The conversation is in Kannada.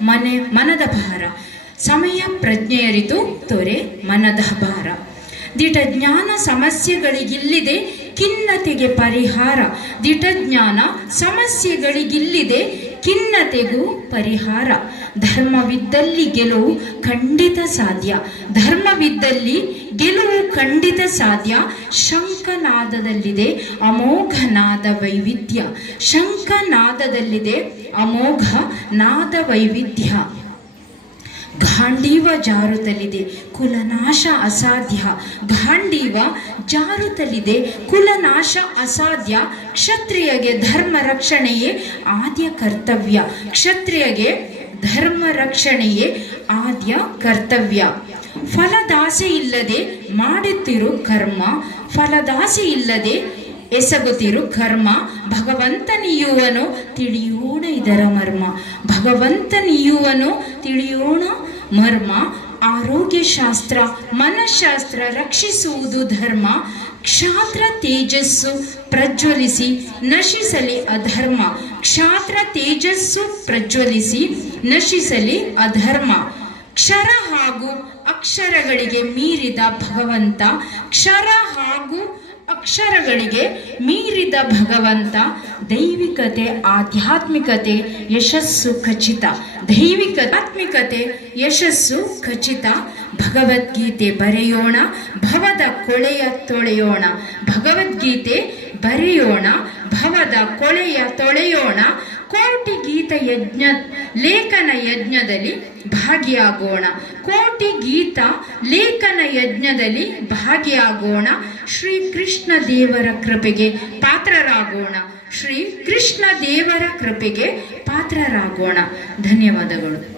ಮನದ ಭಾರ ಸಮಯ ಪ್ರಜ್ಞೆಯರಿತು ತೊರೆ ಮನದ ಭಾರ ದಿಟ ಜ್ಞಾನ ಸಮಸ್ಯೆಗಳಿಗಿಲ್ಲಿದೆ ಖಿನ್ನತೆಗೆ ಪರಿಹಾರ ದಿಟ ಜ್ಞಾನ ಸಮಸ್ಯೆಗಳಿಗಿಲ್ಲಿದೆ ಖಿನ್ನತೆಗೂ ಪರಿಹಾರ ಧರ್ಮವಿದ್ದಲ್ಲಿ ಗೆಲುವು ಖಂಡಿತ ಸಾಧ್ಯ ಧರ್ಮವಿದ್ದಲ್ಲಿ ಗೆಲುವು ಖಂಡಿತ ಸಾಧ್ಯ ಶಂಖನಾದದಲ್ಲಿದೆ ಅಮೋಘ ನಾದ ವೈವಿಧ್ಯ ಶಂಖನಾದದಲ್ಲಿದೆ ಅಮೋಘ ನಾದ ವೈವಿಧ್ಯ ಗಾಂಡೀವ ಜಾರುತ್ತಲಿದೆ ಕುಲನಾಶ ಅಸಾಧ್ಯ ಗಾಂಡೀವ ಜಾರುತ್ತಲಿದೆ ಕುಲನಾಶ ಅಸಾಧ್ಯ ಕ್ಷತ್ರಿಯಗೆ ಧರ್ಮ ರಕ್ಷಣೆಯೇ ಆದ್ಯ ಕರ್ತವ್ಯ ಕ್ಷತ್ರಿಯಗೆ ಧರ್ಮ ರಕ್ಷಣೆಯೇ ಆದ್ಯ ಕರ್ತವ್ಯ ಫಲದಾಸೆ ಇಲ್ಲದೆ ಮಾಡುತ್ತಿರು ಕರ್ಮ ಫಲದಾಸೆ ಇಲ್ಲದೆ ಎಸಗುತ್ತಿರು ಕರ್ಮ ಭಗವಂತ ನೀಯುವನು ತಿಳಿಯೋಣ ಇದರ ಮರ್ಮ ಭಗವಂತ ನೀಯುವನು ತಿಳಿಯೋಣ ಮರ್ಮ ಆರೋಗ್ಯ ಶಾಸ್ತ್ರ ಮನಃಶಾಸ್ತ್ರ ರಕ್ಷಿಸುವುದು ಧರ್ಮ ಕ್ಷಾತ್ರ ತೇಜಸ್ಸು ಪ್ರಜ್ವಲಿಸಿ ನಶಿಸಲಿ ಅಧರ್ಮ ಕ್ಷಾತ್ರ ತೇಜಸ್ಸು ಪ್ರಜ್ವಲಿಸಿ ನಶಿಸಲಿ ಅಧರ್ಮ ಕ್ಷರ ಹಾಗೂ ಅಕ್ಷರಗಳಿಗೆ ಮೀರಿದ ಭಗವಂತ ಕ್ಷರ ಹಾಗೂ ಅಕ್ಷರಗಳಿಗೆ ಮೀರಿದ ಭಗವಂತ ದೈವಿಕತೆ ಆಧ್ಯಾತ್ಮಿಕತೆ ಯಶಸ್ಸು ಖಚಿತ ದೈವಿಕಾತ್ಮಿಕತೆ ಯಶಸ್ಸು ಖಚಿತ ಭಗವದ್ಗೀತೆ ಬರೆಯೋಣ ಭವದ ಕೊಳೆಯ ತೊಳೆಯೋಣ ಭಗವದ್ಗೀತೆ ಬರೆಯೋಣ ಭವದ ಕೊಳೆಯ ತೊಳೆಯೋಣ ಕೋಟಿ ಗೀತ ಯಜ್ಞ ಲೇಖನ ಯಜ್ಞದಲ್ಲಿ ಭಾಗಿಯಾಗೋಣ ಕೋಟಿ ಗೀತ ಲೇಖನ ಯಜ್ಞದಲ್ಲಿ ಭಾಗಿಯಾಗೋಣ ಶ್ರೀ ಕೃಷ್ಣ ದೇವರ ಕೃಪೆಗೆ ಪಾತ್ರರಾಗೋಣ ಶ್ರೀ ಕೃಷ್ಣ ದೇವರ ಕೃಪೆಗೆ ಪಾತ್ರರಾಗೋಣ ಧನ್ಯವಾದಗಳು.